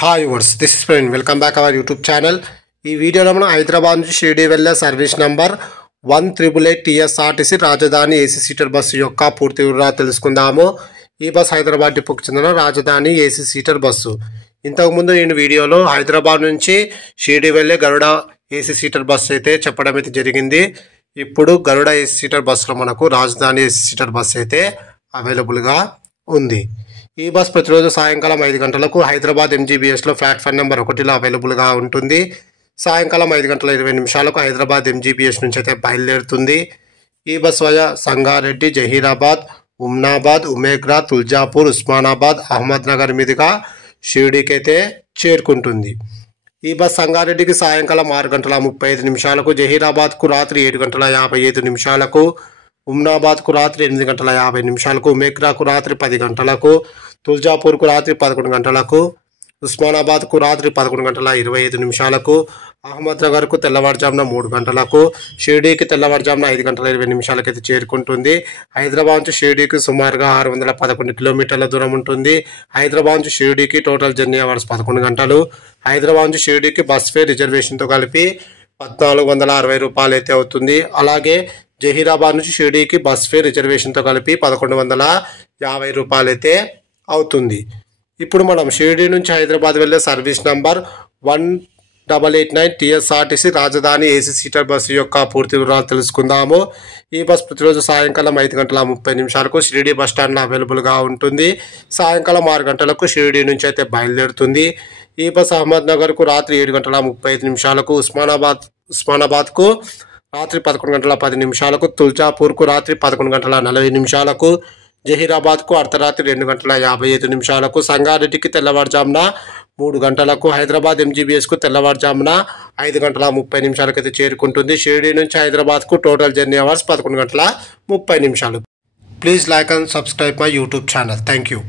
Hi వర్స్ this is Praveen welcome back our YouTube channel. ఈ వీడియోలో మనం హైదరాబాద్ నుంచి షిరిడి వెళ్ళే service number 1888 TSRTC Rajdhani AC seater bus యొక్క పూర్తి వివరాలు తెలుసుకుందాము। ఈ బస్ హైదరాబాద్ డిపోకి చెందిన రాజధాని ఏసీ సీటర్ బస్సు। ఇంతకుముందు నేను వీడియోలో హైదరాబాద్ నుంచి షిరిడి వెళ్ళే గరుడ ఏసీ సీటర్ బస్సు అయితే చెప్పడం అయితే జరిగింది। ఇప్పుడు గరుడ ఏసీ సీటర్ బస్సులో మనకు రాజధాని ఏసీ సీటర్ బస్సు అయితే అవైలబుల్గా ఉంది। ఈ బస్ ప్రతిరోజు సాయంకాలం 5 గంటలకు హైదరాబాద్ ఎంజీబీఎస్లో ప్లాట్ఫామ్ నెంబర్ 1లో అవైలబుల్గా ఉంటుంది। సాయంకాలం 5 గంటల 20 నిమిషాలకు హైదరాబాద్ ఎంజీబీఎస్ నుంచి అయితే బయలుదేరుతుంది। ఈ బస్ వయా సంగారెడ్డి, జహీరాబాద్, ఉమ్నాబాద్, ఉమేగ్రా, తుల్జాపూర్, ఉస్మానాబాద్, అహ్మద్నగర్ మీదుగా షిరిడీకి అయితే చేరుకుంటుంది। ఈ బస్ సంగారెడ్డికి సాయంకాలం 6 గంటల 35 నిమిషాలకు, జహీరాబాద్కు రాత్రి 7 గంటల 55 నిమిషాలకు, ఉమ్నాబాద్కు రాత్రి 8 గంటల 50 నిమిషాలకు, ఉమేగ్రాకు రాత్రి 10 గంటలకు, తుల్జాపూర్కు రాత్రి 11 గంటలకు, ఉస్మానాబాద్కు రాత్రి 11 గంటల 25 నిమిషాలకు, అహ్మద్నగర్కు తెల్లవారుజామున 3 గంటలకు, షిరిడీకి తెల్లవారుజామున 5 గంటల 20 నిమిషాలకైతే చేరుకుంటుంది। హైదరాబాద్ నుంచి షిరిడీకి సుమారుగా 611 కిలోమీటర్ల దూరం ఉంటుంది। హైదరాబాద్ నుంచి షిరిడీకి టోటల్ జర్నీ అవర్స్ 11 గంటలు। హైదరాబాద్ నుంచి షిరిడీకి బస్ ఫేర్ రిజర్వేషన్తో కలిపి 1460 రూపాయలు అయితే అవుతుంది। అలాగే జహీరాబాద్ నుంచి షిరిడీకి బస్ ఫేర్ రిజర్వేషన్తో కలిపి 1150 రూపాయలు అయితే అవుతుంది। ఇప్పుడు మనం షిరిడీ నుంచి హైదరాబాద్ వెళ్ళే service number 1889 TSRTC Rajdhani AC seater bus యొక్క పూర్తి వివరాలు తెలుసుకుందాము। ఈ బస్ ప్రతిరోజు సాయంకాలం 5 గంటల 30 నిమిషాలకు షిరిడీ బస్ స్టాండ్లో అవైలబుల్గా ఉంటుంది। సాయంకాలం 6 గంటలకు షిరిడీ నుంచి అయితే బయలుదేరుతుంది। ఈ బస్ అహ్మద్నగర్కు రాత్రి 7 గంటల 35 నిమిషాలకు, ఉస్మానాబాద్కు రాత్రి 11 గంటల 10 నిమిషాలకు, తుల్జాపూర్కు రాత్రి 11 గంటల 40 నిమిషాలకు, జహీరాబాద్కు అర్ధరాత్రి 2 గంటల 55 నిమిషాలకు, సంగారెడ్డికి తెల్లవారుజామున 3 గంటలకు, హైదరాబాద్ ఎంజీబీఎస్కు తెల్లవారుజామున 5 గంటల 30 నిమిషాలకైతే చేరుకుంటుంది। షిరిడీ నుంచి హైదరాబాద్కు టోటల్ జర్నీ అవర్స్ 11 గంటల 30 నిమిషాలు। Please like and subscribe my YouTube channel. Thank you.